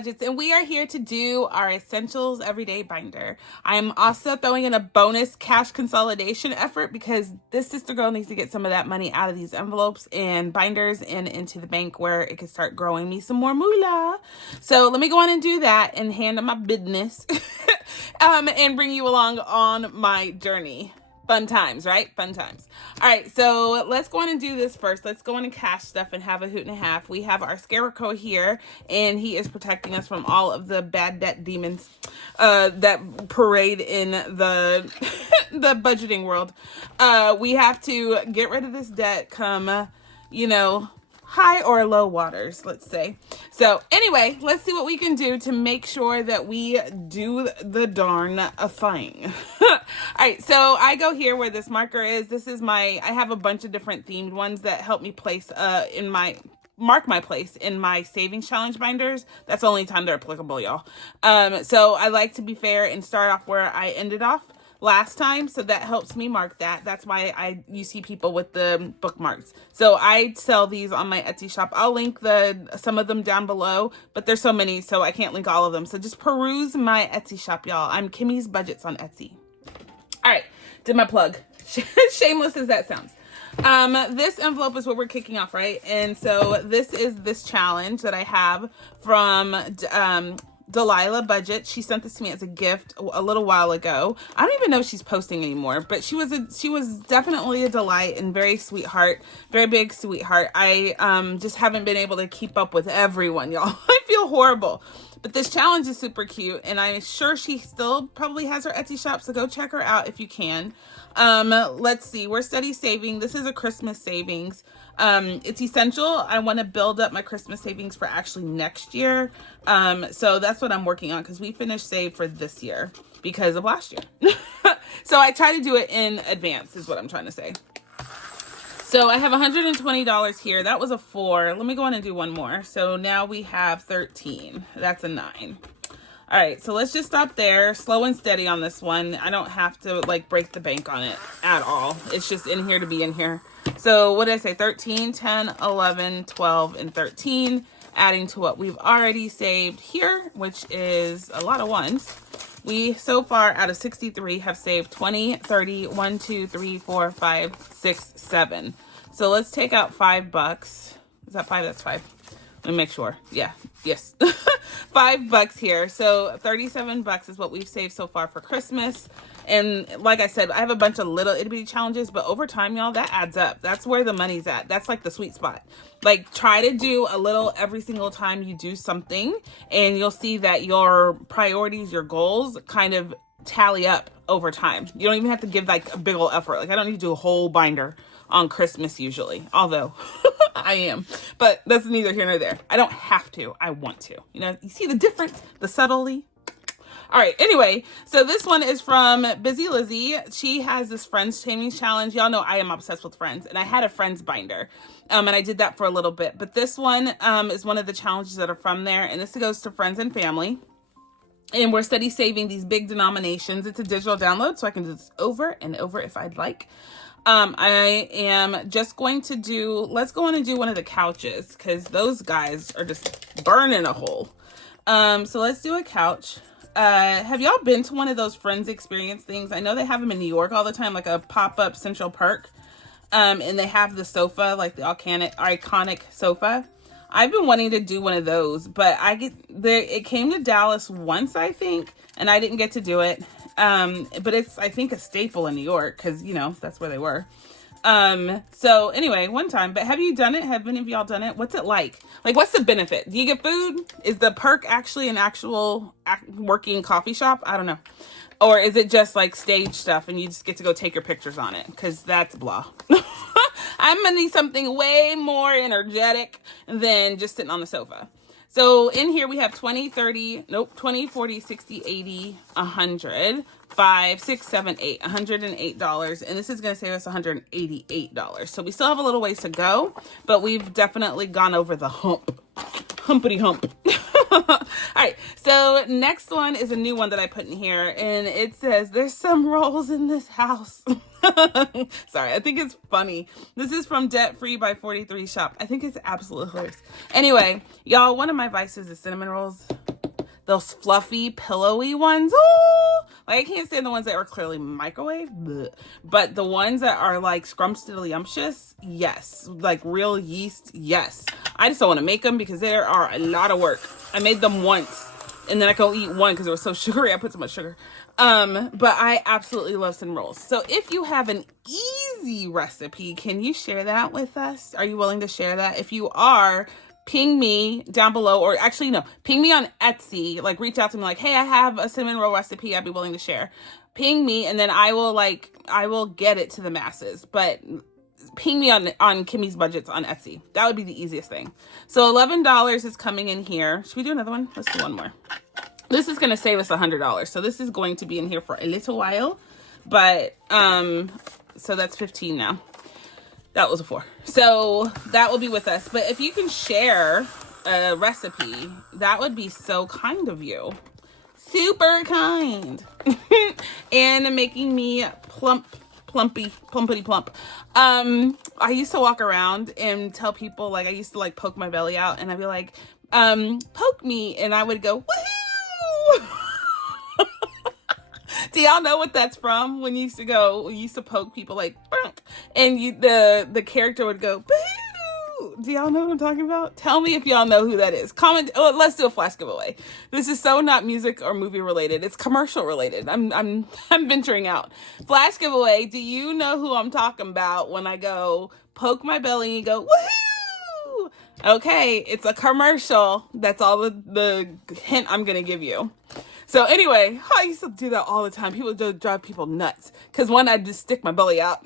Budgets, and we are here to do our Essentials Everyday Binder. I'm also throwing in a bonus cash consolidation effort because this sister girl needs to get some of that money out of these envelopes and binders and into the bank where it can start growing me some more moolah. So let me go on and do that and handle my business and bring you along on my journey. Fun times, right? Fun times. All right, so let's go on and do this first. Let's go on and cash stuff and have a hoot and a half. We have our Scarecrow here, and he is protecting us from all of the bad debt demons that parade in the the budgeting world. We have to get rid of this debt come, high or low waters, let's say. So anyway, let's see what we can do to make sure that we do the darn thing. All right, so I go here where this marker is. This is I have a bunch of different themed ones that help me place mark my place in my savings challenge binders. That's the only time they're applicable, y'all. So I like to be fair and start off where I ended off last time, so that helps me mark that. That's why you see people with the bookmarks. So I sell these on my Etsy shop. I'll link some of them down below, but there's so many, so I can't link all of them. So just peruse my Etsy shop, y'all. I'm KimmiesBudgets on Etsy. All right, did my plug. Shameless as that sounds. This envelope is what we're kicking off, right? And so this is this challenge that I have from Delilah Budget. She sent this to me as a gift a little while ago. I don't even know if she's posting anymore, but she was definitely a delight and very sweetheart, very big sweetheart. I just haven't been able to keep up with everyone, y'all. I feel horrible. But this challenge is super cute, and I'm sure she still probably has her Etsy shop, so go check her out if you can. Let's see. We're steady saving. This is a Christmas savings. It's essential. I want to build up my Christmas savings for actually next year. So that's what I'm working on because we finished save for this year because of last year. So I try to do it in advance is what I'm trying to say. So I have $120 here. That was a 4. Let me go on and do one more. So now we have 13. That's a 9. All right, so let's just stop there. Slow and steady on this one. I don't have to break the bank on it at all. It's just in here to be in here. So what did I say? 13, 10, 11, 12, and 13. Adding to what we've already saved here, which is a lot of ones. We, so far, out of 63, have saved 20, 30, 1, 2, 3, 4, 5, 6, 7. So let's take out $5. Is that 5? That's 5. Let me make sure. Yeah. Yes. $5 here. So $37 is what we've saved so far for Christmas. And like I said, I have a bunch of little itty bitty challenges, but over time, y'all, that adds up. That's where the money's at. That's like the sweet spot. Try to do a little every single time you do something, and you'll see that your priorities, your goals kind of tally up over time. You don't even have to give a big old effort. I don't need to do a whole binder on Christmas usually, although I am, but that's neither here nor there. I don't have to. I want to. You see the difference, the subtlety. All right, anyway, so this one is from Busy Lizzie. She has this Friends Savings Challenge. Y'all know I am obsessed with Friends, and I had a Friends binder, and I did that for a little bit. But this one is one of the challenges that are from there, and this goes to friends and family. And we're steady saving these big denominations. It's a digital download, so I can do this over and over if I'd like. I am just going to let's go on and do one of the couches because those guys are just burning a hole. So let's do a couch. Have y'all been to one of those Friends Experience things? I know they have them in New York all the time, like a pop-up Central Park. And they have the sofa, like the iconic sofa. I've been wanting to do one of those, but it came to Dallas once, I think, and I didn't get to do it. But it's, I think, a staple in New York because, that's where they were. So anyway, one time, but have you done it? Have any of y'all done it? What's it like? What's the benefit? Do you get food? Is the perk actually an actual working coffee shop? I don't know. Or is it just stage stuff and you just get to go take your pictures on it? Because that's blah. I'm going to need something way more energetic than just sitting on the sofa. So in here we have 20, 40, 60, 80, 100, 5, 6, 7, 8, $108. And this is going to save us $188. So we still have a little ways to go, but we've definitely gone over the hump. Humpity hump. All right, so next one is a new one that I put in here, and it says, there's some rolls in this house. Sorry, I think it's funny. This is from Debt Free by 43 Shop. I think it's absolutely hilarious. Anyway, y'all, one of my vices is cinnamon rolls. those fluffy, pillowy ones. Oh, like I can't stand the ones that are clearly microwave, but the ones that are like scrumptious, yes. Like real yeast, yes. I just don't want to make them because there are a lot of work. I made them once and then I could only eat one because it was so sugary. I put so much sugar. But I absolutely love cinnamon rolls. So if you have an easy recipe, can you share that with us? Are you willing to share that? If you are, ping me down below, or actually no, ping me on Etsy. Like reach out to me like, hey, I have a cinnamon roll recipe I'd be willing to share. Ping me and then I will get it to the masses. But ping me on KimmiesBudgets on Etsy. That would be the easiest thing. So $11 is coming in here. Should we do another one? Let's do one more. This is going to save us $100. So this is going to be in here for a little while, but, so that's 15 now. That was a 4. So that will be with us. But if you can share a recipe, that would be so kind of you. Super kind. And making me plumpity plump. I used to walk around and tell people, like, I used to like poke my belly out and I'd be like, poke me. And I would go, woohoo! Do y'all know what that's from? When you used to poke people like, and the character would go, boo! Do y'all know what I'm talking about? Tell me if y'all know who that is. Comment. Oh, let's do a flash giveaway. This is so not music or movie related. It's commercial related. I'm venturing out. Flash giveaway. Do you know who I'm talking about when I go poke my belly and go, woohoo? Okay, it's a commercial. That's all the hint I'm gonna give you. So anyway, I used to do that all the time. People just drive people nuts. Because one, I'd just stick my belly out.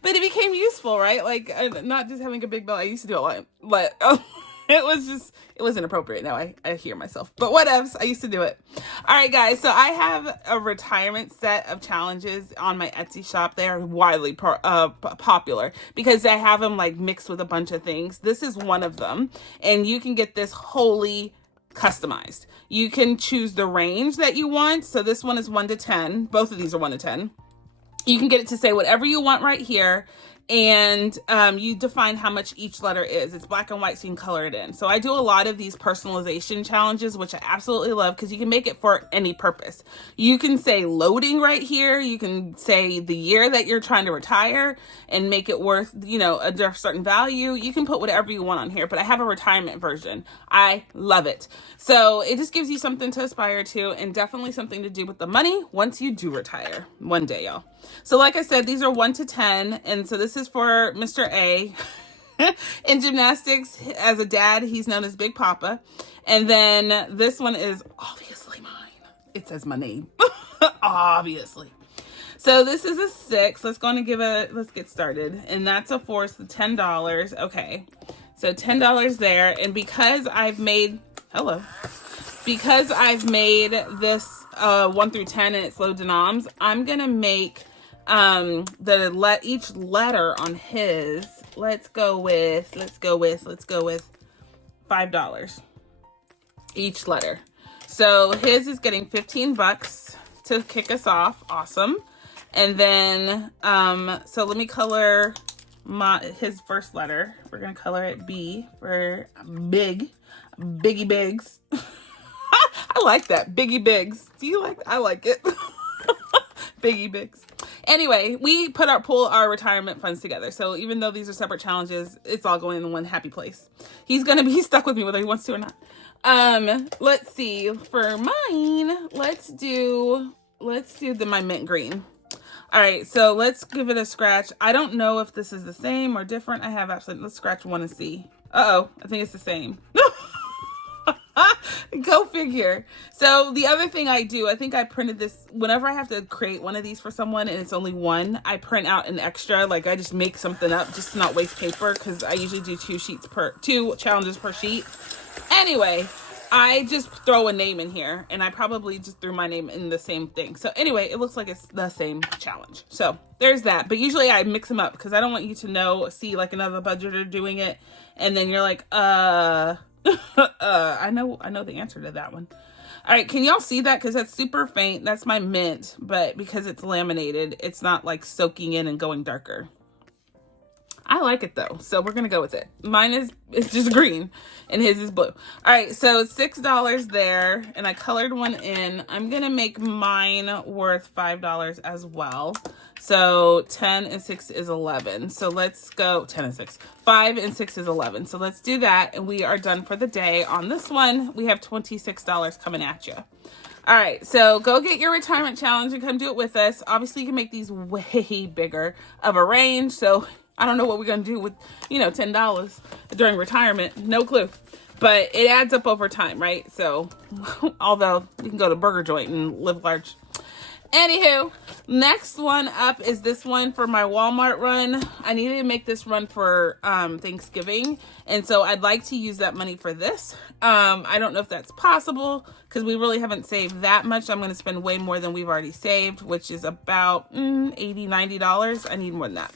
But it became useful, right? Like, not just having a big belly. I used to do it a lot. But it was inappropriate. Now I hear myself. But whatevs, I used to do it. All right, guys. So I have a retirement set of challenges on my Etsy shop. They are widely popular because I have them like mixed with a bunch of things. This is one of them. And you can get this wholly customized. You can choose the range that you want. So this one is 1 to 10. Both of these are 1 to 10. You can get it to say whatever you want right here. And you define how much each letter is. It's black and white, so you can color it in. So I do a lot of these personalization challenges, which I absolutely love because you can make it for any purpose. You can say loading right here. You can say the year that you're trying to retire and make it worth, a certain value. You can put whatever you want on here, but I have a retirement version. I love it. So it just gives you something to aspire to and definitely something to do with the money once you do retire one day, y'all. So like I said, these are 1 to 10. And so this is for Mr. A. In gymnastics, as a dad, he's known as Big Papa. And then this one is obviously mine. It says my name. Obviously. So this is a 6. Let's get started. And that's a 4, so $10. Okay. So $10 there. And because I've made this 1 through 10 and it's low denoms, I'm going to make each letter on his, let's go with $5 each letter. So his is getting $15 to kick us off. Awesome. And then so let me color his first letter. We're gonna color it B for big. Biggie Bigs. I like that. Biggie Bigs. Do you like? I like it. Biggie Bigs. Anyway, we pull our retirement funds together. So even though these are separate challenges, it's all going in one happy place. He's stuck with me whether he wants to or not. Let's see. For mine, let's do my mint green. All right, so let's give it a scratch. I don't know if this is the same or different. Let's scratch one and see. Uh-oh, I think it's the same. Go figure. So the other thing I do, I think I printed this, whenever I have to create one of these for someone and it's only one, I print out an extra, like I just make something up just to not waste paper because I usually do 2 challenges per sheet. Anyway, I just throw a name in here and I probably just threw my name in the same thing. So anyway, it looks like it's the same challenge. So there's that. But usually I mix them up because I don't want you to see like another budgeter doing it. And then you're like, I know the answer to that one. All right, can y'all see that? Because that's super faint. That's my mint, but because it's laminated, it's not like soaking in and going darker. I like it though, so we're gonna go with it. Mine is, it's just green and his is blue. All right, so $6 there, and I colored one in. I'm gonna make mine worth $5 as well. So 10 and 6 is 11. So let's go 10 and 6. 5 and 6 is 11. So let's do that, and we are done for the day. On this one, we have $26 coming at you. All right, so go get your retirement challenge and come do it with us. Obviously, you can make these way bigger of a range. So I don't know what we're going to do with, you know, $10 during retirement. No clue. But it adds up over time, right? So although you can go to Burger Joint and live large. Anywho, next one up is this one for my Walmart run. I needed to make this run for Thanksgiving, and so I'd like to use that money for this. I don't know if that's possible because we really haven't saved that much. I'm going to spend way more than we've already saved, which is about $80, $90. I need more than that.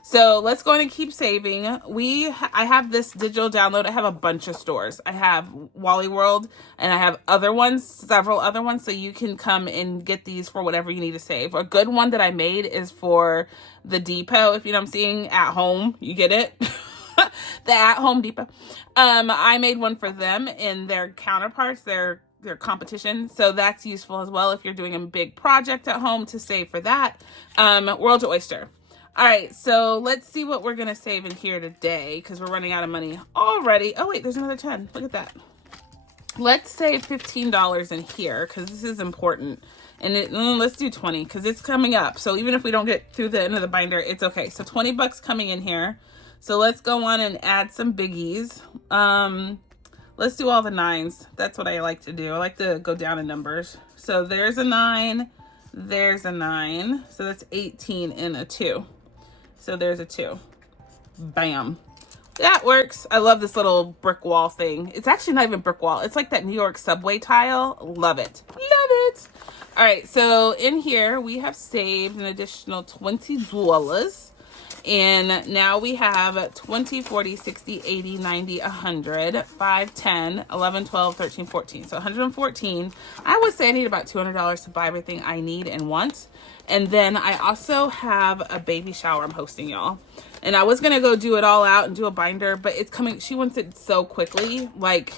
So let's go in and keep saving. I have this digital download. I have a bunch of stores. I have Wally World, and I have other ones, several other ones. So you can come and get these for whatever you need to save. A good one that I made is for the Depot. If you know what I'm saying, at home, you get it. The At Home Depot. I made one for them and their counterparts, their competition. So that's useful as well if you're doing a big project at home to save for that. World to Oyster. All right, so let's see what we're going to save in here today because we're running out of money already. Oh, wait, there's another 10. Look at that. Let's save $15 in here because this is important. And let's do 20 because it's coming up. So even if we don't get through the end of the binder, it's okay. So 20 bucks coming in here. So let's go on and add some biggies. Let's do all the 9s. That's what I like to do. I like to go down in numbers. So there's a 9. There's a 9. So that's 18 and a 2. So there's a 2. Bam. That works. I love this little brick wall thing. It's actually not even brick wall. It's like that New York subway tile. Love it. Love it. All right. So in here, we have saved an additional $20. And now we have 20, 40, 60, 80, 90, 100, 5, 10, 11, 12, 13, 14. So 114. I would say I need about $200 to buy everything I need and want. And then I also have a baby shower I'm hosting, y'all. And I was going to go do it all out and do a binder, but it's coming. She wants it so quickly, like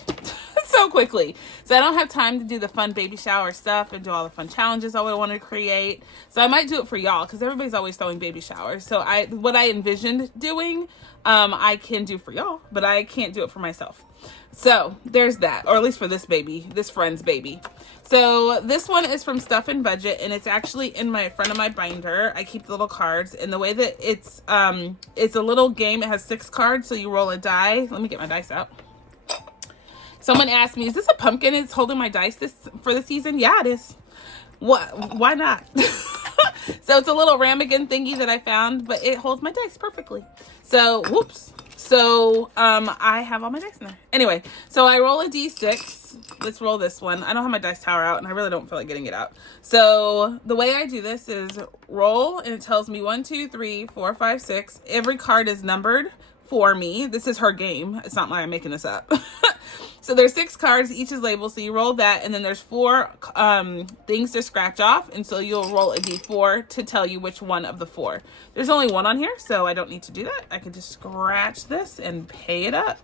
so quickly. So I don't have time to do the fun baby shower stuff and do all the fun challenges I would want to create. So I might do it for y'all because everybody's always throwing baby showers. So what I envisioned doing, I can do for y'all, but I can't do it for myself. So there's that, or at least for this baby, this friend's baby. So this one is from Stuff and Budget, and it's actually in front of my binder. I keep the little cards, and the way that it's a little game. It has 6 cards, so you roll a die. Let me get my dice out. Someone asked me, is this a pumpkin? It's holding my dice for the season? Yeah, it is. What? Why not? So it's a little ramekin thingy that I found, but it holds my dice perfectly. So, whoops. So, I have all my dice in there. Anyway, so I roll a d6. Let's roll this one. I don't have my dice tower out, and I really don't feel like getting it out. So the way I do this is roll, and it tells me 1, 2, 3, 4, 5, 6. Every card is numbered for me. This is her game. It's not like I'm making this up. So there's 6 cards, each is labeled. So you roll that, and then there's 4 things to scratch off. And so you'll roll a d4 to tell you which one of the 4. There's only 1 on here, so I don't need to do that. I can just scratch this and pay it up.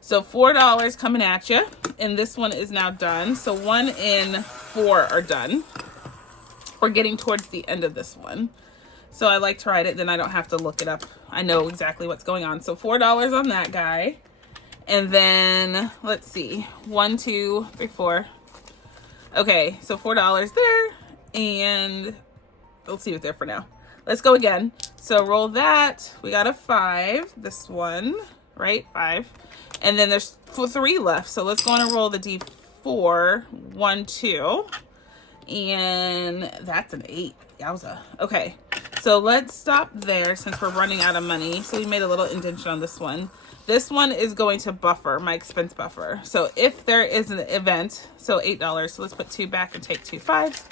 So $4 coming at you, and this one is now done. So 1 and 4 are done. We're getting towards the end of this one. So I like to write it, then I don't have to look it up. I know exactly what's going on. So $4 on that guy. And then, let's see, 1, 2, 3, 4. Okay, so $4 there, and let's leave it there for now. Let's go again. So roll that. We got a 5, this one, right? 5. And then there's 3 left. So let's go on and roll the D4. 1, 2. And that's an 8. Yowza. Okay, so let's stop there since we're running out of money. So we made a little indentation on this one. This one is going to buffer, my expense buffer. So if there is an event, so $8, so let's put 2 back and take 2 5s.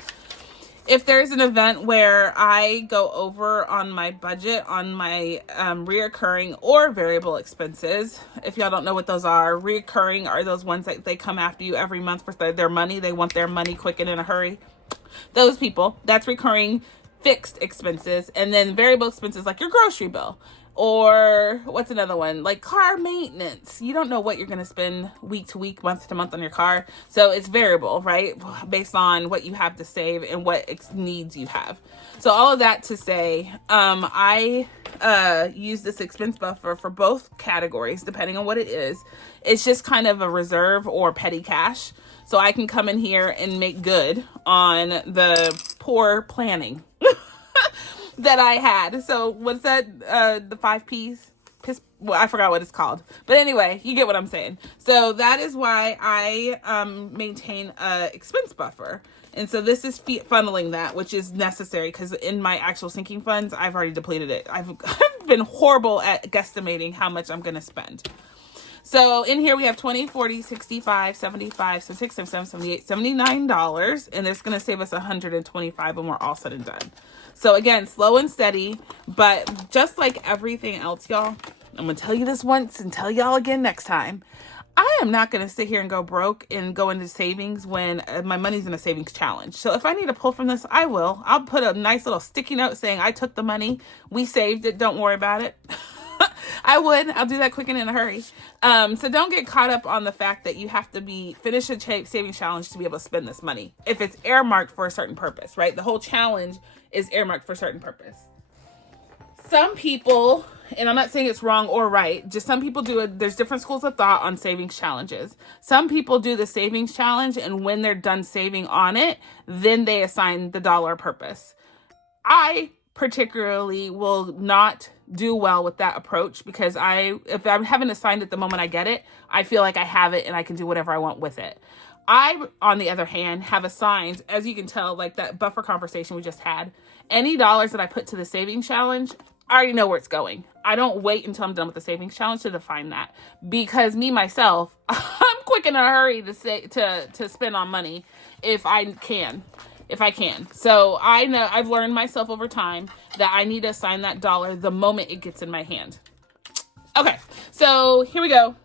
If there's an event where I go over on my budget on my reoccurring or variable expenses, if y'all don't know what those are, reoccurring are those ones that they come after you every month for their money. They want their money quick and in a hurry. Those people, that's recurring fixed expenses. And then variable expenses like your grocery bill Or what's another one? Like car maintenance. You don't know what you're going to spend week to week, month to month on your car. So it's variable, right? Based on what you have to save and what needs you have. So all of that to say, I use this expense buffer for both categories, depending on what it is. It's just kind of a reserve or petty cash. So I can come in here and make good on the poor planning that I had. So what's that? The 5 P's? Well, I forgot what it's called. But anyway, you get what I'm saying. So that is why I maintain a expense buffer. And so this is funneling that, which is necessary because in my actual sinking funds, I've already depleted it. I've been horrible at guesstimating how much I'm going to spend. So in here we have 20, 40, 65, 75, 76, 77, 78, $79. And it's going to save us $125 when we're all said and done. So again, slow and steady, but just like everything else, y'all, I'm going to tell you this once and tell y'all again next time. I am not going to sit here and go broke and go into savings when my money's in a savings challenge. So if I need to pull from this, I will. I'll put a nice little sticky note saying I took the money. We saved it. Don't worry about it. I'll do that quick and in a hurry. So don't get caught up on the fact that you have to finish a savings challenge to be able to spend this money. If it's earmarked for a certain purpose, right? The whole challenge is earmarked for a certain purpose. Some people, and I'm not saying it's wrong or right, just some people do it. There's different schools of thought on savings challenges. Some people do the savings challenge, and when they're done saving on it, then they assign the dollar purpose. I particularly will not do well with that approach because if I haven't assigned it the moment I get it, I feel like I have it and I can do whatever I want with it. I, on the other hand, have assigned, as you can tell, like that buffer conversation we just had, any dollars that I put to the savings challenge, I already know where it's going. I don't wait until I'm done with the savings challenge to define that because me, myself, I'm quick in a hurry to spend on money if I can. So I know I've learned myself over time that I need to assign that dollar the moment it gets in my hand. Okay, so here we go.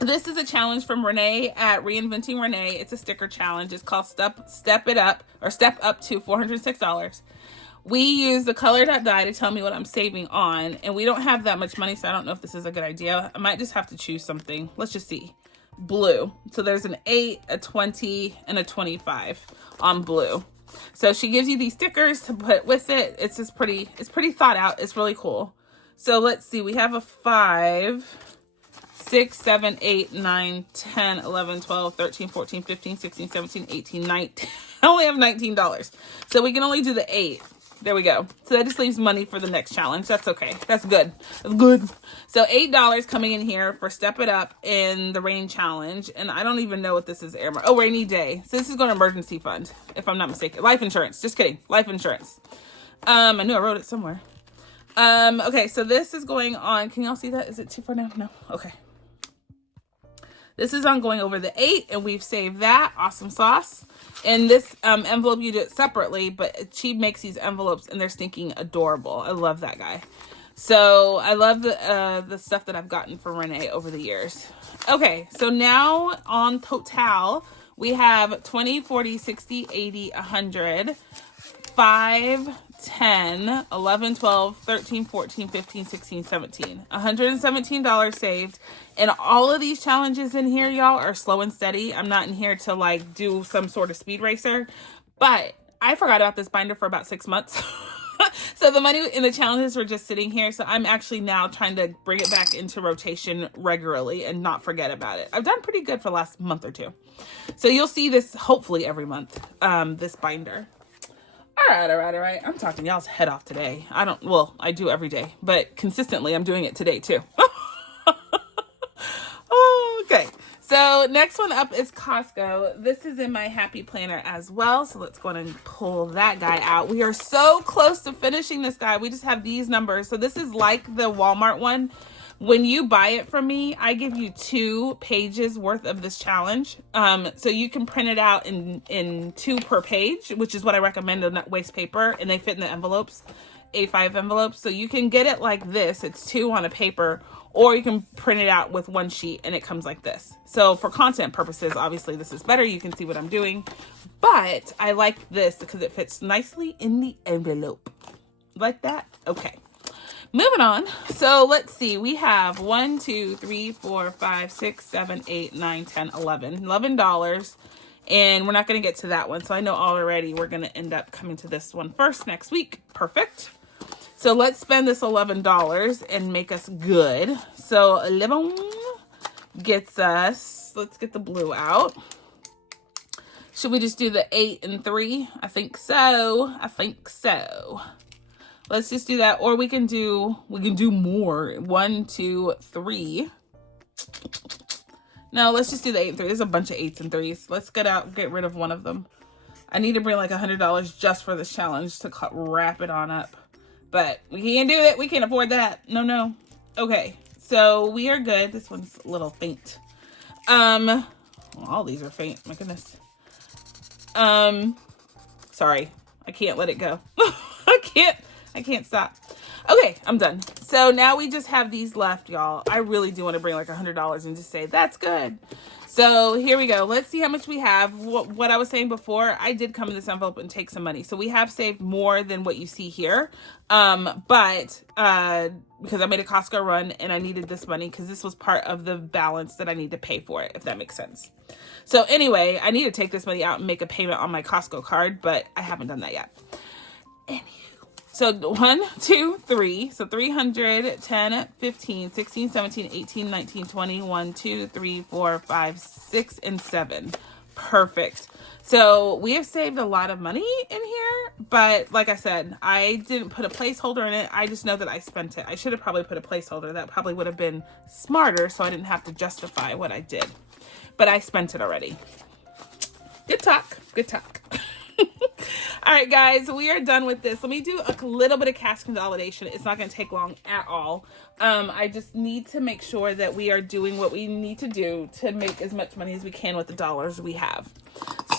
This is a challenge from Renee at Reinventing Renee. It's a sticker challenge. It's called Step Up to $406. We use the color.die to tell me what I'm saving on, and we don't have that much money, so I don't know if this is a good idea. I might just have to choose something. Let's just see. Blue. So there's an 8, a 20, and a 25 on blue. So she gives you these stickers to put with it. It's pretty thought out. It's really cool. So let's see. We have a 5, 6, 7, 8, 9, 10, 11, 12, 13, 14, 15, 16, 17, 18, 19. I only have $19. So we can only do the 8. There we go. So that just leaves money for the next challenge. That's okay. That's good. That's good. So $8 coming in here for Step It Up in the rain challenge. And I don't even know what this is. Oh, rainy day. So this is going to emergency fund, if I'm not mistaken. Life insurance. Just kidding. Life insurance. I knew I wrote it somewhere. Okay. So this is going on. Can y'all see that? Is it too far now? No. Okay. This is on going over the 8, and we've saved that. Awesome sauce. And this envelope, you do it separately, but she makes these envelopes, and they're stinking adorable. I love that guy. So I love the stuff that I've gotten from Renee over the years. Okay, so now on total, we have 20, 40, 60, 80, 100, 5, 10, 11, 12, 13, 14, 15, 16, 17. $117 saved. And all of these challenges in here, y'all, are slow and steady. I'm not in here to like do some sort of speed racer. But I forgot about this binder for about 6 months. So the money in the challenges were just sitting here. So I'm actually now trying to bring it back into rotation regularly and not forget about it. I've done pretty good for the last month or two. So you'll see this hopefully every month, this binder. All right. I'm talking y'all's head off today. I do every day, but consistently I'm doing it today too. Okay. So next one up is Costco. This is in my happy planner as well. So let's go ahead and pull that guy out. We are so close to finishing this guy. We just have these numbers. So this is like the Walmart one. When you buy it from me, I give you 2 pages worth of this challenge. So you can print it out in 2 per page, which is what I recommend on that waste paper, and they fit in the envelopes, A5 envelopes. So you can get it like this. It's 2 on a paper, or you can print it out with 1 sheet and it comes like this. So for content purposes, obviously this is better. You can see what I'm doing, but I like this because it fits nicely in the envelope like that. Okay. Moving on. So let's see. We have 1, 2, 3, 4, 5, 6, 7, 8, 9, 10, 11. $11. And we're not going to get to that one. So I know already we're going to end up coming to this one first next week. Perfect. So let's spend this $11 and make us good. So 11 gets us, let's get the blue out. Should we just do the 8 and 3? I think so. Let's just do that, or we can do more. 1, 2, 3. No, let's just do the 8 and 3. There's a bunch of 8s and 3s. Let's get rid of one of them. I need to bring like $100 just for this challenge to wrap it on up. But we can't do it. We can't afford that. No. Okay, so we are good. This one's a little faint. Well, all these are faint. My goodness. Sorry. I can't let it go. I can't stop. Okay, I'm done. So now we just have these left, y'all. I really do want to bring like $100 and just say, that's good. So here we go. Let's see how much we have. What I was saying before, I did come in this envelope and take some money. So we have saved more than what you see here. But because I made a Costco run and I needed this money because this was part of the balance that I need to pay for it, if that makes sense. So anyway, I need to take this money out and make a payment on my Costco card, but I haven't done that yet. So 1, 2, 3. So 300, 10, 15, 16, 17, 18, 19, 20, 1, 2, 3, 4, 5, 6, and 7. Perfect. So we have saved a lot of money in here, but like I said, I didn't put a placeholder in it. I just know that I spent it. I should have probably put a placeholder. That probably would have been smarter, so I didn't have to justify what I did. But I spent it already. Good talk. All right, guys, we are done with this. Let me do a little bit of cash consolidation. It's not going to take long at all. I just need to make sure that we are doing what we need to do to make as much money as we can with the dollars we have.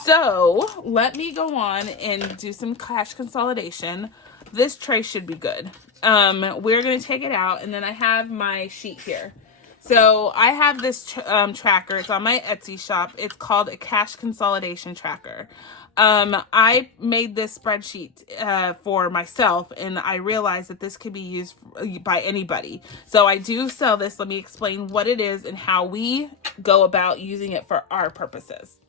So let me go on and do some cash consolidation. This tray should be good. We're going to take it out, and then I have my sheet here. So I have this tracker. It's on my Etsy shop. It's called a cash consolidation tracker. I made this spreadsheet for myself, and I realized that this could be used by anybody. So I do sell this. Let me explain what it is and how we go about using it for our purposes.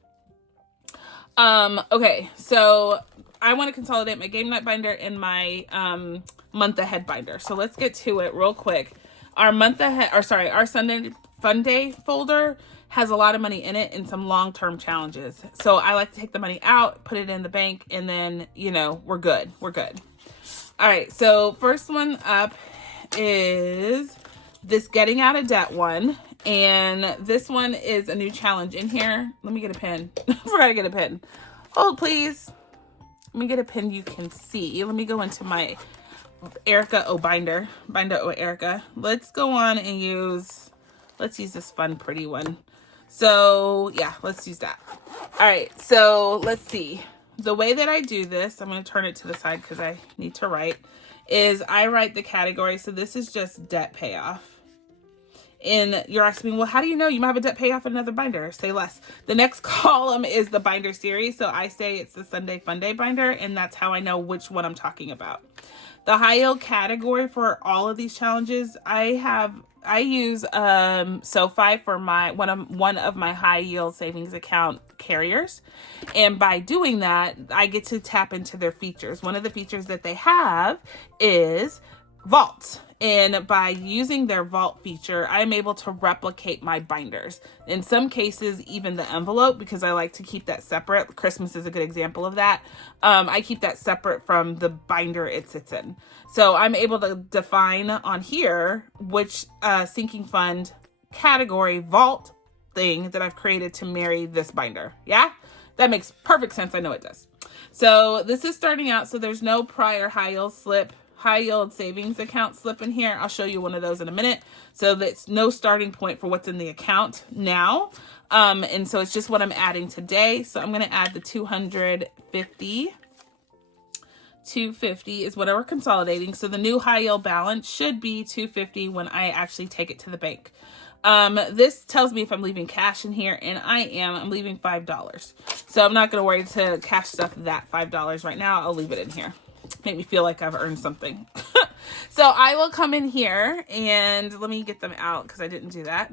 Okay, so I want to consolidate my game night binder and my month ahead binder. So let's get to it real quick. Our our Sunday Fun Day folder has a lot of money in it and some long-term challenges. So I like to take the money out, put it in the bank, and then, we're good. All right, so first one up is this getting out of debt one. And this one is a new challenge in here. Let me get a pen. I forgot to get a pen. Hold, please. Let me get a pen you can see. Let me go into my Erica binder Erica. Let's go on and let's use this fun, pretty one. So yeah, let's use that. All right, so let's see. The way that I do this, I'm going to turn it to the side because I need to write, is I write the category. So this is just debt payoff. And you're asking me, well, how do you know you might have a debt payoff in another binder? Say less. The next column is the binder series. So I say it's the Sunday Fun Day binder, and that's how I know which one I'm talking about. The high yield category for all of these challenges, I use SoFi for one of my high yield savings account carriers. And by doing that, I get to tap into their features. One of the features that they have is vaults. And by using their vault feature, I'm able to replicate my binders. In some cases, even the envelope, because I like to keep that separate. Christmas is a good example of that. I keep that separate from the binder it sits in. So I'm able to define on here which sinking fund category vault thing that I've created to marry this binder. Yeah, that makes perfect sense. I know it does. So this is starting out. So there's no prior high yield savings account slip in here. I'll show you one of those in a minute. So that's no starting point for what's in the account now. And so it's just what I'm adding today. So I'm going to add the 250. 250 is what we're consolidating. So the new high yield balance should be 250 when I actually take it to the bank. This tells me if I'm leaving cash in here, and I'm leaving $5. So I'm not going to worry to cash stuff that $5 right now. I'll leave it in here. Make me feel like I've earned something. So I will come in here and let me get them out because I didn't do that.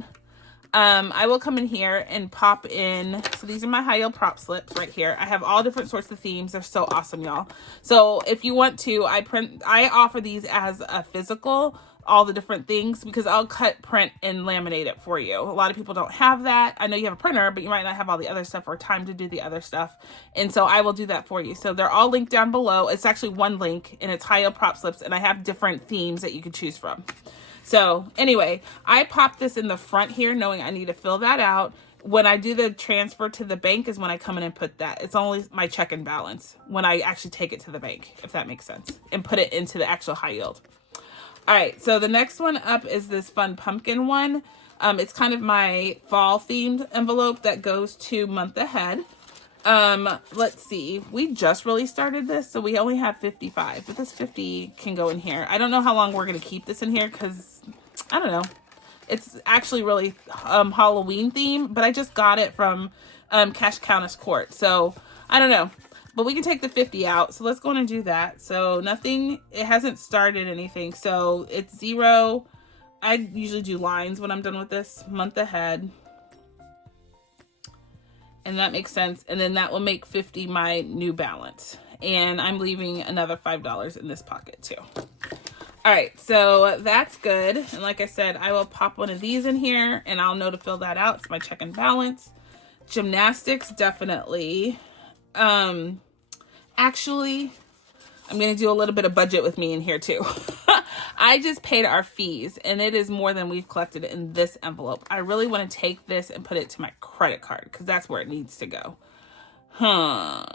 I will come in here and pop in. So these are my high yield prop slips right here. I have all different sorts of themes. They're so awesome, y'all. So if you want to, I offer these as a physical, all the different things, because I'll cut, print, and laminate it for you. A lot of people don't have that. I know you have a printer, but you might not have all the other stuff or time to do the other stuff. And so I will do that for you. So they're all linked down below. It's actually one link, and it's high yield prop slips, and I have different themes that you could choose from. So anyway, I pop this in the front here knowing I need to fill that out. When I do the transfer to the bank is when I come in and put that. It's only my checking balance when I actually take it to the bank, if that makes sense, and put it into the actual high yield. All right, so the next one up is this fun pumpkin one. It's kind of my fall themed envelope that goes to month ahead. Let's see, we just really started this, so we only have 55, but this 50 can go in here. I don't know how long we're going to keep this in here because I don't know. It's actually really Halloween theme, but I just got it from Cash Countess Court, so I don't know. But we can take the 50 out, so let's go in and do that. So nothing, it hasn't started anything, so it's 0. I usually do lines when I'm done with this, month ahead. And that makes sense. And then that will make 50 my new balance. And I'm leaving another $5 in this pocket too. All right, so that's good. And like I said, I will pop one of these in here and I'll know to fill that out. It's my check and balance. Gymnastics, definitely. Actually, I'm going to do a little bit of budget with me in here too. I just paid our fees and it is more than we've collected in this envelope. I really want to take this and put it to my credit card because that's where it needs to go. I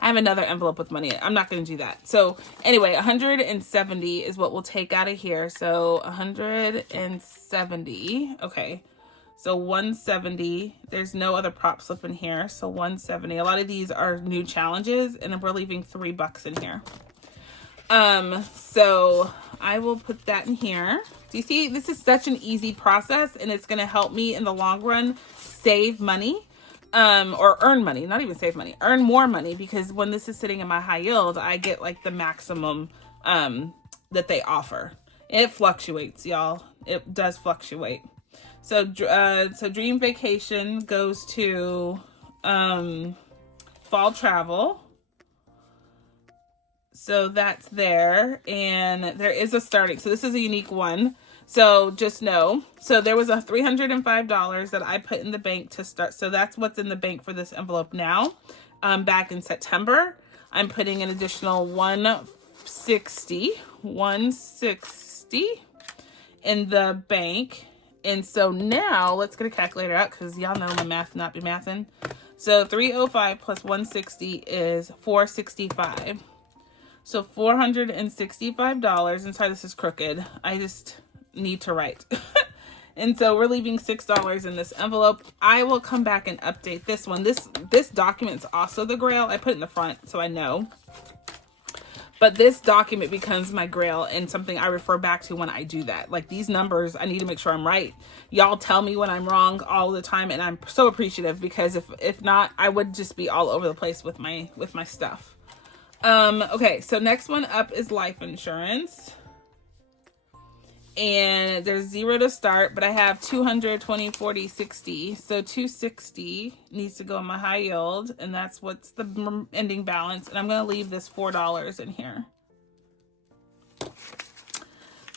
have another envelope with money. I'm not going to do that. So anyway, 170 is what we'll take out of here. So 170. Okay. So 170, there's no other prop slip in here. So 170, a lot of these are new challenges and we're leaving $3 in here. So I will put that in here. Do you see, this is such an easy process and it's going to help me in the long run save money, or earn money, not even save money, earn more money, because when this is sitting in my high yield, I get like the maximum, that they offer. It fluctuates, y'all. It does fluctuate. So Dream Vacation goes to Fall Travel. So that's there. And there is a starting. So this is a unique one. So just know. So there was a $305 that I put in the bank to start. So that's what's in the bank for this envelope now. Back in September, I'm putting an additional $160 in the bank. And so now let's get a calculator out because y'all know my math not be mathin'. So 305 plus 160 is 465. So $465. Inside this is crooked. I just need to write. And so we're leaving $6 in this envelope. I will come back and update this one. This document's also the grail. I put it in the front so I know. But this document becomes my grail and something I refer back to when I do that. Like these numbers, I need to make sure I'm right. Y'all tell me when I'm wrong all the time, and I'm so appreciative because if not, I would just be all over the place with my stuff. Okay, so next one up is life insurance. And there's 0 to start, but I have 200, 20, 40, 60. So 260 needs to go in my high yield, and that's what's the ending balance. And I'm going to leave this $4 in here.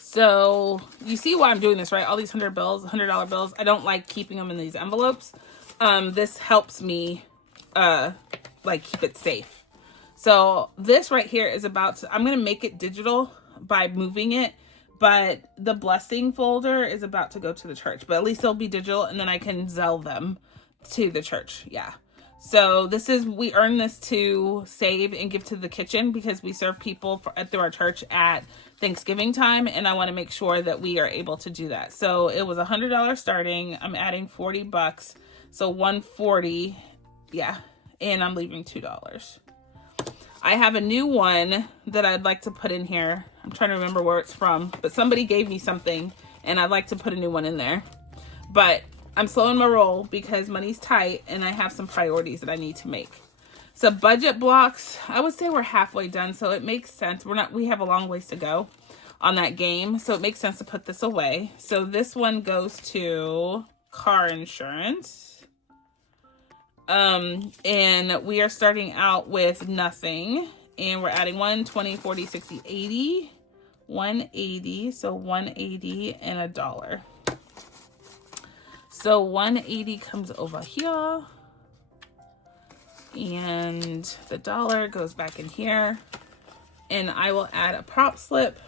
So you see why I'm doing this, right? All these $100 bills. I don't like keeping them in these envelopes. This helps me like keep it safe. So this right here is I'm going to make it digital by moving it. But the blessing folder is about to go to the church. But at least they'll be digital, and then I can Zelle them to the church. Yeah. So we earn this to save and give to the kitchen because we serve people through our church at Thanksgiving time. And I want to make sure that we are able to do that. So it was $100 starting. I'm adding $40. So $140. Yeah. And I'm leaving $2. I have a new one that I'd like to put in here. I'm trying to remember where it's from, but somebody gave me something and I'd like to put a new one in there. But I'm slowing my roll because money's tight and I have some priorities that I need to make. So budget blocks, I would say we're halfway done. So it makes sense. We have a long ways to go on that game. So it makes sense to put this away. So this one goes to car insurance. And we are starting out with nothing. And we're adding 1, 20, 40, 60, 80. 180. So 180 and $1. So 180 comes over here. And the $1 goes back in here. And I will add a prop slip.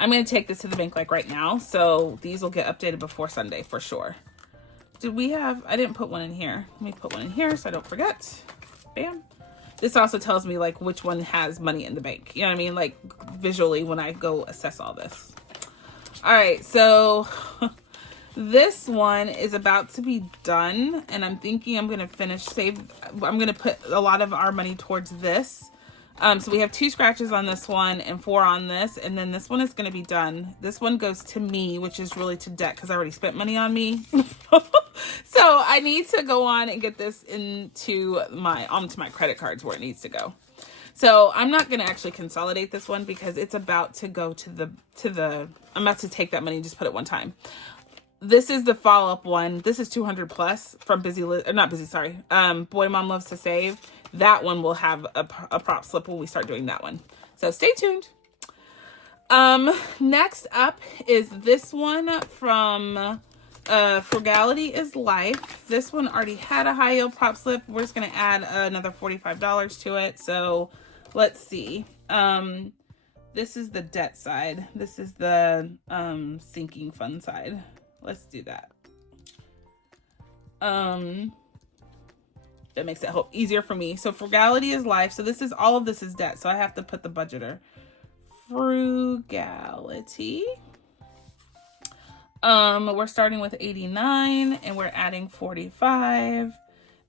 I'm going to take this to the bank like right now. So these will get updated before Sunday for sure. Did we have, I didn't put one in here. Let me put one in here so I don't forget. Bam. This also tells me like which one has money in the bank. You know what I mean? Like visually when I go assess all this. All right. So this one is about to be done. And I'm thinking I'm going to I'm going to put a lot of our money towards this. So we have 2 scratches on this one and 4 on this. And then this one is going to be done. This one goes to me, which is really to debt because I already spent money on me. So I need to go on and get this onto my credit cards where it needs to go. So I'm not going to actually consolidate this one because it's about to go I'm about to take that money and just put it one time. This is the follow-up one. This is 200 plus from Boy Mom Loves to Save. That one will have a prop slip when we start doing that one. So stay tuned. Next up is this one from Frugality is Life. This one already had a high yield prop slip. We're just going to add another $45 to it. So let's see. This is the debt side. This is the sinking fund side. Let's do that. That makes it easier for me. So Frugality is Life. So this is all of this is debt. So I have to put the budgeter. Frugality. We're starting with 89 and we're adding 45.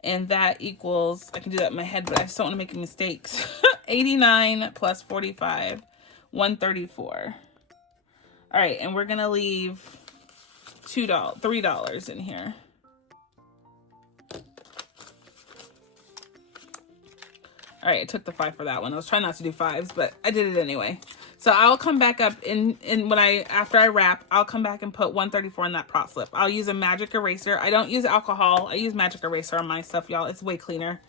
And that equals, I can do that in my head, but I just don't want to make mistakes. 89 plus 45, 134. All right, and we're gonna leave $3 in here. All right, I took the 5 for that one. I was trying not to do 5s, but I did it anyway. So I'll come back up after I wrap, I'll come back and put 134 in that prop slip. I'll use a magic eraser. I don't use alcohol. I use magic eraser on my stuff, y'all. It's way cleaner.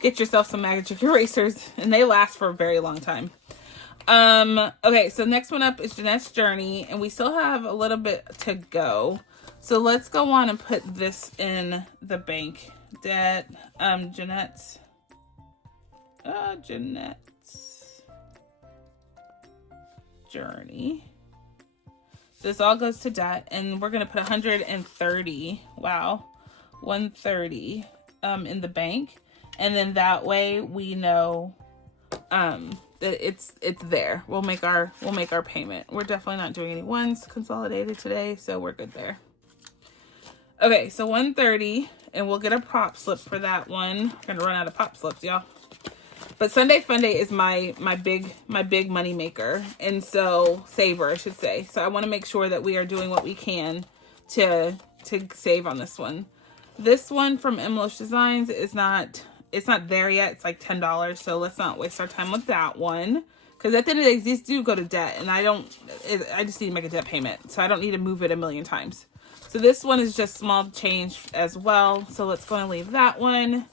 Get yourself some magic erasers and they last for a very long time. Okay, so next one up is Jeanette's Journey and we still have a little bit to go. So let's go on and put this in the bank. Debt, Jeanette's Journey. So this all goes to debt and we're going to put 130. Wow. 130 in the bank. And then that way we know that it's there. We'll make our payment. We're definitely not doing any ones consolidated today, so we're good there. Okay, so 130 and we'll get a prop slip for that one. We're going to run out of prop slips, y'all. But Sunday Funday is my big money maker, and so saver, I should say. So I want to make sure that we are doing what we can to save on this one. This one from Emlosh Designs is not there yet. It's like $10, so let's not waste our time with that one. Because at the end of the day, these do go to debt, and I just need to make a debt payment, so I don't need to move it a million times. So this one is just small change as well. So let's go and leave that one.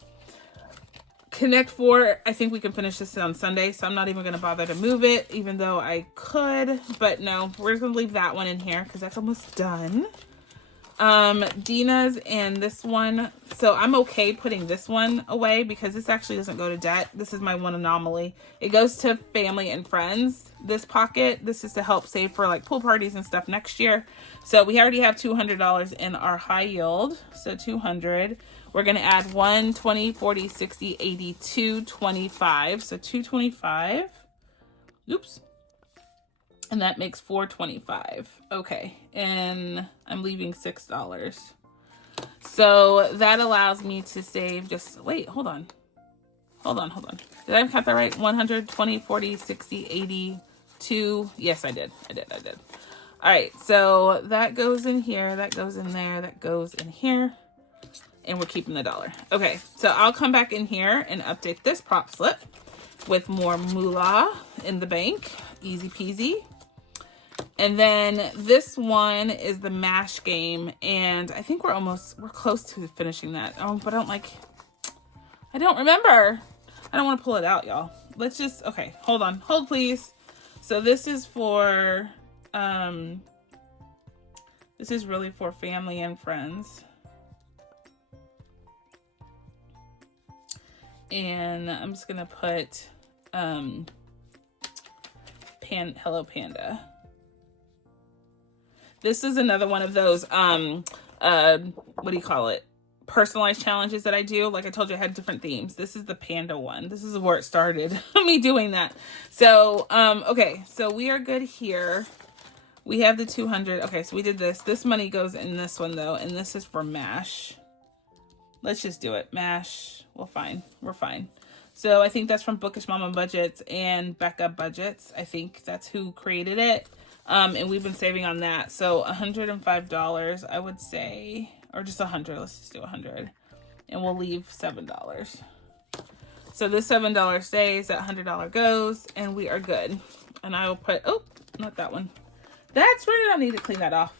Connect 4, I think we can finish this on Sunday, so I'm not even going to bother to move it, even though I could. But no, we're just going to leave that one in here because that's almost done. Dina's and this one. So I'm okay putting this one away because this actually doesn't go to debt. This is my one anomaly. It goes to family and friends. This pocket, this is to help save for like pool parties and stuff next year. So we already have $200 in our high yield. So 200. We're going to add 1, 20, 40, 60, 80, 225. So 225. Oops. And that makes 425. Okay. And I'm leaving $6. So that allows me to save wait, hold on. Did I count that right? 100, 20, 40, 60, 80, 2. Yes, I did. All right. So that goes in here. That goes in there. That goes in here. and we're keeping the $1. Okay, so I'll come back in here and update this prop slip with more moolah in the bank. Easy peasy. And then this one is the MASH game, and I think we're close to finishing that. Oh, but I don't remember. I don't want to pull it out, y'all. Let's just, okay, hold on. Hold, please. So this is for, this is really for family and friends. And I'm just going to put, Hello Panda. This is another one of those, what do you call it? Personalized challenges that I do. Like I told you, I had different themes. This is the panda one. This is where it started, me doing that. So, okay, so we are good here. We have the 200. Okay, so we did this. This money goes in this one though, and this is for MASH. Let's just do it. MASH. Well, fine. We're fine. So I think that's from Bookish Mama Budgets and Becca Budgets. I think that's who created it. And we've been saving on that. So $105, I would say, or just 100. Let's just do 100, and we'll leave $7. So this $7 stays, that $100 goes, and we are good. And I will put, oh, not that one. That's right. I need to clean that off.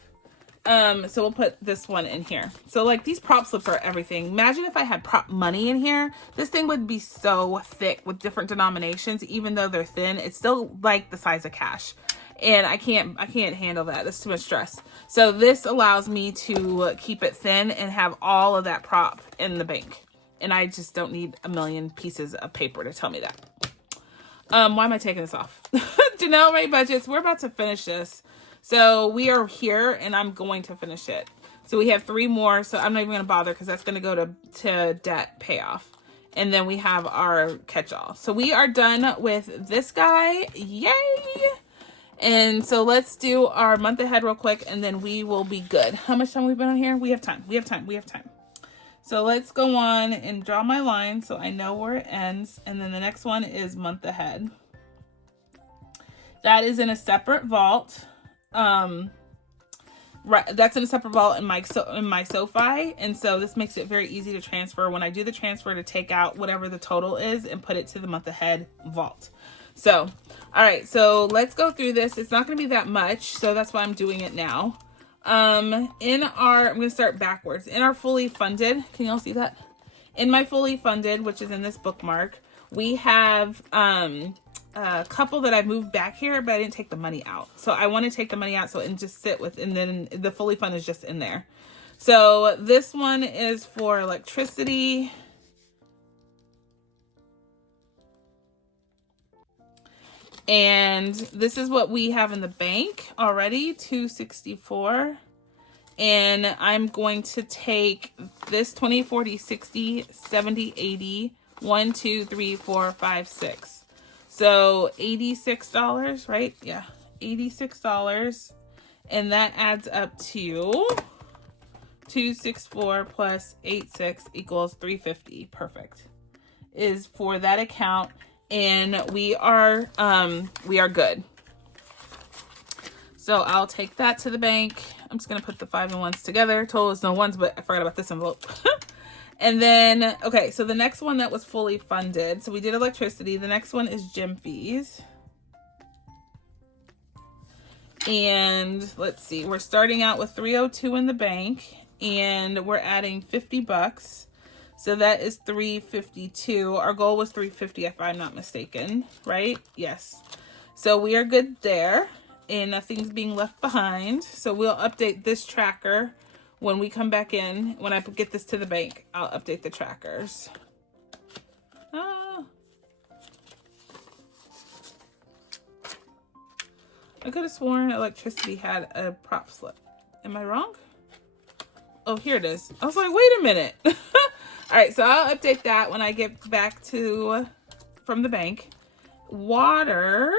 So we'll put this one in here. So like these prop slips are everything. Imagine if I had prop money in here. This thing would be so thick with different denominations. Even though they're thin, it's still like the size of cash. And I can't handle that. That's too much stress. So this allows me to keep it thin and have all of that prop in the bank. And I just don't need a million pieces of paper to tell me that. Why am I taking this off? Janelle Ray Budgets, we're about to finish this. So we are here and I'm going to finish it. So we have 3 more. So I'm not even going to bother because that's going to go to debt payoff. And then we have our catch-all. So we are done with this guy. Yay! And so let's do our month ahead real quick and then we will be good. How much time have we been on here? We have time. We have time. We have time. So let's go on and draw my line so I know where it ends. And then the next one is month ahead. That is in a separate vault. Right, that's in a separate vault in my SoFi, and so this makes it very easy to transfer when I do the transfer to take out whatever the total is and put it to the month ahead vault. So, all right, so let's go through this. It's not going to be that much, so that's why I'm doing it now. I'm going to start backwards. In our fully funded, can y'all see that? In my fully funded, which is in this bookmark, we have a couple that I've moved back here, but I didn't take the money out. So I want to take the money out so it can just sit with, and then the fully funded is just in there. So this one is for electricity. And this is what we have in the bank already, $264. And I'm going to take this 20, 40, 60, 70, 80, 1, 2, 3, 4, 5, 6. So $86, right? Yeah, $86. And that adds up to 264 plus 86 equals 350. Perfect. Is for that account. And we are good. So I'll take that to the bank. I'm just going to put the 5 and 1s together. Total is no 1s, but I forgot about this envelope. And then, okay, so the next one that was fully funded. So we did electricity. The next one is gym fees. And let's see, we're starting out with 302 in the bank and we're adding $50. So that is 352. Our goal was 350 if I'm not mistaken, right? Yes. So we are good there and nothing's being left behind. So we'll update this tracker when we come back in. When I get this to the bank, I'll update the trackers. I could have sworn electricity had a prop slip. Am I wrong? Oh, here it is. I was like, wait a minute. All right, so I'll update that when I get back from the bank. Water.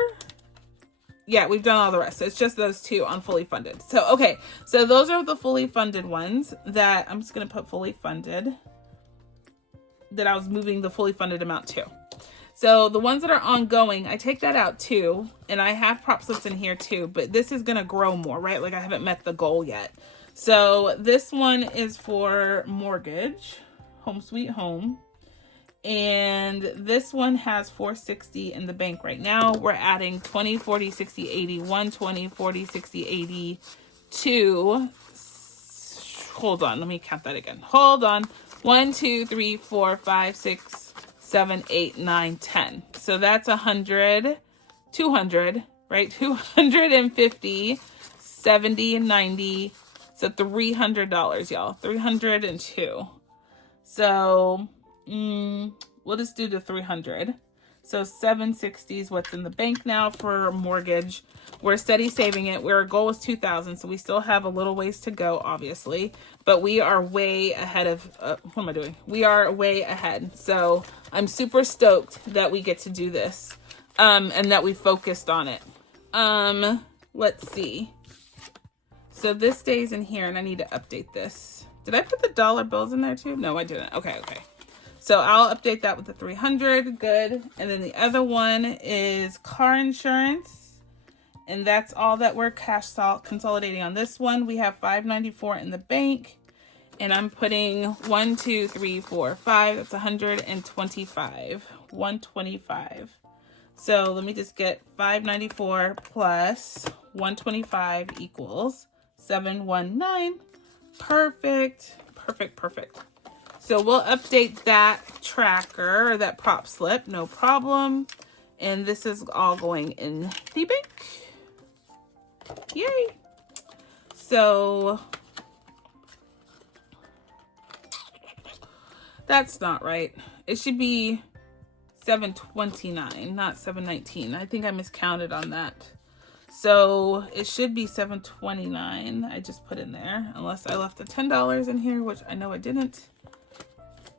Yeah, we've done all the rest. So it's just those 2 on fully funded. So, okay. So those are the fully funded ones that I'm just going to put fully funded. That I was moving the fully funded amount to. So the ones that are ongoing, I take that out too. And I have prop slips in here too. But this is going to grow more, right? Like I haven't met the goal yet. So this one is for mortgage, home sweet home. And this one has 460 in the bank right now. We're adding 20, 40, 60, 80, 120, 40, 60, 80 to, hold on, let me count that again. Hold on. 1, 2, 3, 4, 5, 6, 7, 8, 9, 10. So that's 100, 200, right? 250, 70, 90. So $300, y'all. 302. So we'll just do the 300. So 760 is what's in the bank now for mortgage. We're steady saving it. Our goal was 2,000, so we still have a little ways to go, obviously. But we are way ahead of, what am I doing? We are way ahead. So I'm super stoked that we get to do this and that we focused on it. Let's see. So this stays in here, and I need to update this. Did I put the dollar bills in there too? No, I didn't. Okay. So I'll update that with the 300. Good. And then the other one is car insurance. And that's all that we're cash consolidating on this one. We have 594 in the bank. And I'm putting 1, 2, 3, 4, 5. That's 125. 125. So let me just get 594 plus 125 equals 719. Perfect. So we'll update that tracker, or that prop slip, no problem. And this is all going in the bank. Yay. So that's not right. It should be 729, not 719. I think I miscounted on that. So it should be 729. I just put in there, unless I left the $10 in here, which I know I didn't.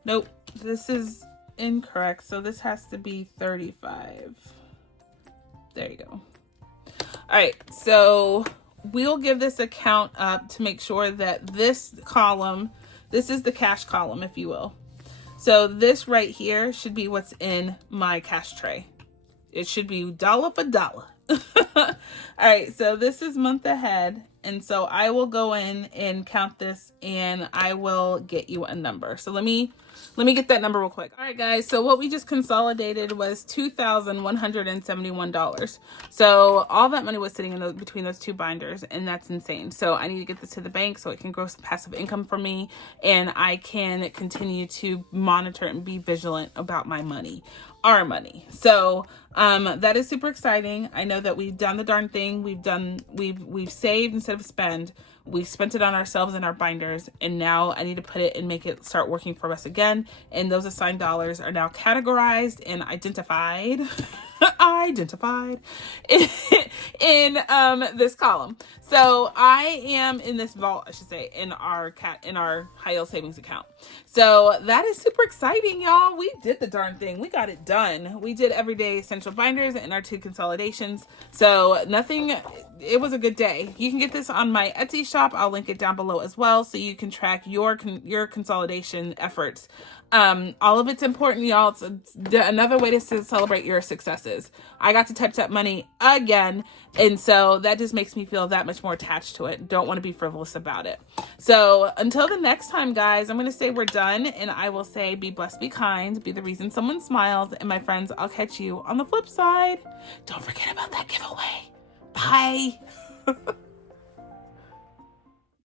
Nope, this is incorrect. So this has to be 35. There you go. All right, so we'll give this account up to make sure that this column, this is the cash column, if you will. So this right here should be what's in my cash tray. It should be dollar for dollar. All right, so this is month ahead. And so I will go in and count this, and I will get you a number. So let me get that number real quick. All right, guys. So what we just consolidated was $2,171. So all that money was sitting in between those two binders, and that's insane. So I need to get this to the bank so it can grow some passive income for me, and I can continue to monitor and be vigilant about my money, our money. So that is super exciting. I know that we've done the darn thing. We've saved instead of spend. We spent it on ourselves and our binders, and now I need to put it and make it start working for us again. And those assigned dollars are now categorized and identified in this column. So I am in this vault, I should say, in our high yield savings account. So that is super exciting, y'all. We did the darn thing. We got it done. We did everyday essential binders and our 2 consolidations. So it was a good day. You can get this on my Etsy shop. I'll link it down below as well, so you can track your consolidation efforts. All of it's important, y'all. It's another way to celebrate your successes. I got to touch that money again, and so that just makes me feel that much more attached to it. Don't want to be frivolous about it. So until the next time, guys, I'm going to say we're done, and I will say be blessed, be kind, be the reason someone smiles, and my friends, I'll catch you on the flip side. Don't forget about that giveaway. Bye.